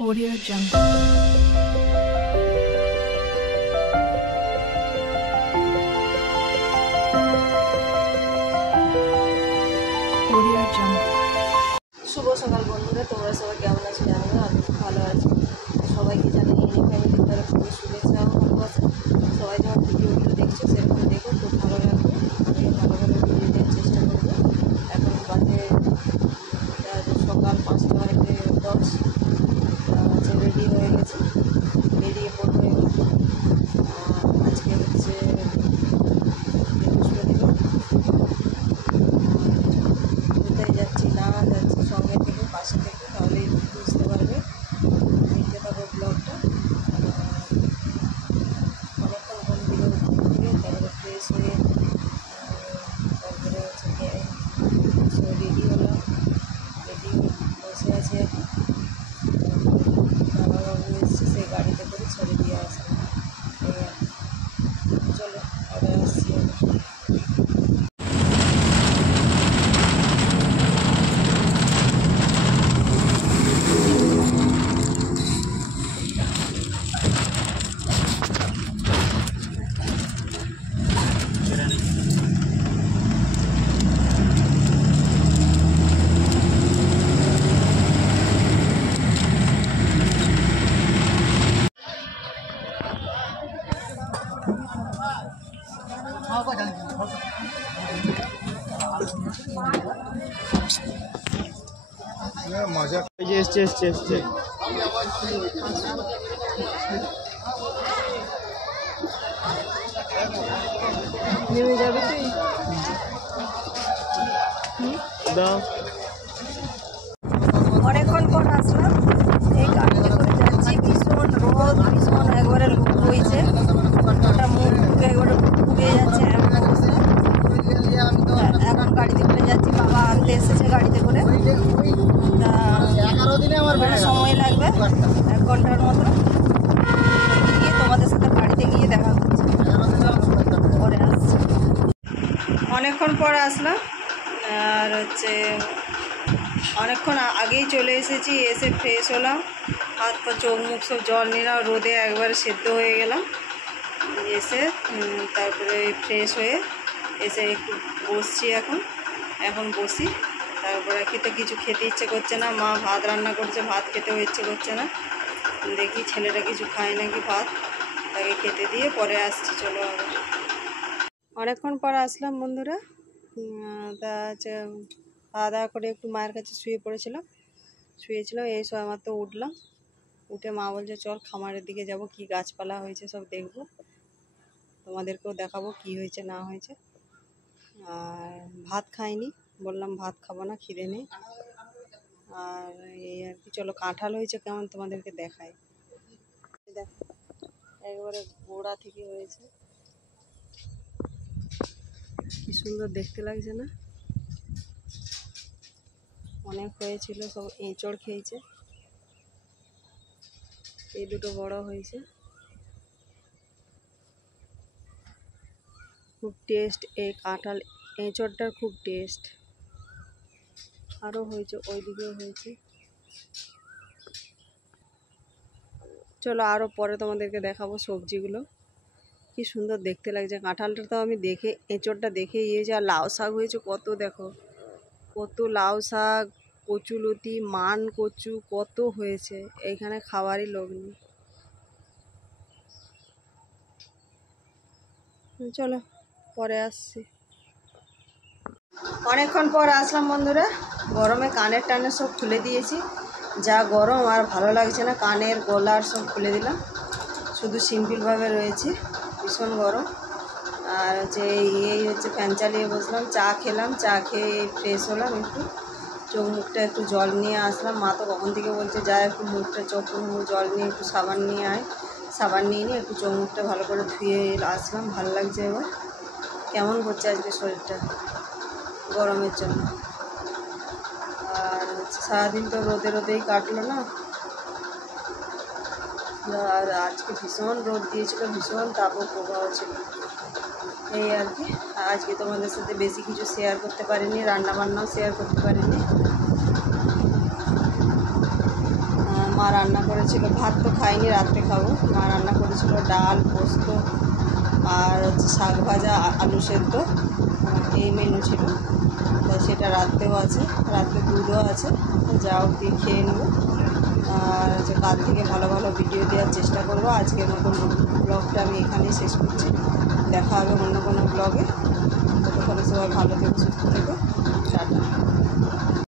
Audio Jungle. Audio Jungle. শুভ সকাল বন্ধুরা, তোমরা সবাই কেমন আছো জানি না। আমি খুব ভালো আছি। সবাইকে জানি এনি ফ্যামিলির তরফে শুভেচ্ছা ও ভালোবাসা। সবাই যখন ভিডিওগুলো দেখছো সেরকম দেখো, খুব ভালো লাগবে। আমি ভালো ভালো ভিডিও দেওয়ার চেষ্টা করবো। এখন বাজে সকাল 5:10 হচ্ছে রেডি হয়ে গেছে, বেরিয়ে পড়বো। আজকে হচ্ছে বৃহস্পতিবার। কোথায় যাচ্ছি না যাচ্ছি সঙ্গে থেকে পাশে থেকে তাহলেই বুঝতে পারবে। দেখতে থাকো ব্লগটা। অনেকক্ষণ ঘুম থেকে তারপরে ফ্রেশ হয়ে তারপরে হচ্ছে রেডি হলাম। রেডি বসে আছি এখন। বাবাবাবু এসছে, সেই গাড়িতে করে ছেড়ে দিয়ে আসলাম। চলো আবার আসছি আমি। মজা এসছে নেমে যাবে তুই? দাও। অনেকক্ষণ পর আসলাম, এই গাড়িতে করে যাচ্ছি। ভীষণ রোদ, ভীষণ একবারে লু হয়েছে, ওটা মুখ ফুটে একবারে ফুটিয়ে যাচ্ছে এমন অবস্থা। এখন গাড়িতে করে যাচ্ছি, বাবা আনতে এসেছে গাড়িতে করে। তা ওখানে সময় লাগবে 1 ঘন্টার মতো। গিয়ে তোমাদের সাথে বাড়িতে গিয়ে দেখা করছি, পরে আসছি। অনেকক্ষণ পর আসলাম, আর হচ্ছে অনেকক্ষণ আগেই চলে এসেছি। এসে ফ্রেশ হলাম, হাত পা চোখ মুখ সব জল নিলাম, রোদে একবারে সেদ্ধ হয়ে গেলাম। এসে তারপরে ফ্রেশ হয়ে এসে একটু বসছি। এখন বসি। তারপরে কিছু খেতে ইচ্ছে করছে না, মা ভাত রান্না করছে, ভাত খেতেও ইচ্ছে করছে না। দেখি ছেলেটা কিছু খায় নাকি ভাত, তাকে খেতে দিয়ে পরে আসছি। চলো আবার। অনেকক্ষণ পর আসলাম বন্ধুরা। তা হচ্ছে খাওয়া দাওয়া করে একটু মায়ের কাছে শুয়েছিলাম। এই সব আমার তো উঠলাম। উঠে মা বলছে চল খামারের দিকে যাব, কি গাছপালা হয়েছে সব দেখবো, তোমাদেরকেও দেখাবো কি হয়েছে না হয়েছে। আর ভাত খাইনি, বললাম ভাত খাবো না, খিদে নেই। আর এই আর কি, চলো কাঁঠাল হয়েছে কেমন তোমাদেরকে দেখাই। দেখো একবারে গোড়া থেকে হয়েছে, কি সুন্দর দেখতে লাগছে না? অনেক হয়েছিল, সব এঁচড় খেয়েছে। এই দুটো বড় হয়েছে, খুব টেস্ট এই কাঁঠাল। এঁচড়টার খুব টেস্ট। আরও হয়েছে, ওই দিকেও হয়েছে। চলো আরও পরে তোমাদেরকে দেখাবো সবজিগুলো, কি সুন্দর দেখতে লাগছে। কাঁঠালটা তো আমি দেখে, এঁচড়টা দেখে ইয়েছে। আর লাউ শাক হয়েছে কত, দেখো কত লাউ শাক, কচুলতি, মান কচু কত হয়েছে। এইখানে খাওয়ারই লোক নেই। চলো পরে আসছি। অনেকক্ষণ পর আসলাম বন্ধুরা। গরমে কানের টানের সব খুলে দিয়েছি, যা গরম আর ভালো লাগছে না। কানের গলার সব খুলে দিলাম, শুধু সিম্পলভাবে রয়েছে, ভীষণ গরম। আর হচ্ছে এই হচ্ছে ফ্যান চালিয়ে বসলাম, চা খেলাম। চা খেয়ে ফ্রেশ হলাম, একটু চোখ মুখটা একটু জল নিয়ে আসলাম। মা তো কখন থেকে বলছে যা একটু মুখটা চোখ মুখ জল নিয়ে একটু সাবান নিয়ে আয়। সাবান নিয়ে একটু চোখ মুখটা ভালো করে ধুয়ে আসলাম। ভালো লাগছে এবার। কেমন করছে আজকে শরীরটা গরমের জন্য। আর হচ্ছে সারাদিন তো রোদেই কাটলো না। আর আজকে ভীষণ রোদ দিয়েছিল, ভীষণ তাপপ্রবাহ ছিল। এই আর কি, আজকে তোমাদের সাথে বেশি কিছু শেয়ার করতে পারিনি, রান্নাবান্নাও শেয়ার করতে পারিনি। মা রান্না করেছিল, ভাত তো খাইনি, রাত্রে খাবো। মা রান্না করেছিল ডাল, পোস্ত আর হচ্ছে শাক ভাজা, আলু সেদ্ধ, এই মেনু ছিল। তো সেটা রাত্রেও আছে, রাত্রে দুধও আছে, যাও দিয়ে খেয়ে নেবো। আর হচ্ছে কাল থেকে ভালো ভালো ভিডিও দেওয়ার চেষ্টা করবো। আজকের মতন ব্লগটা আমি এখানেই শেষ করছি। দেখা হবে অন্য কোনো ব্লগে। ততক্ষণে সবাই ভালো থেকো, সুস্থ থেকো, টাটা।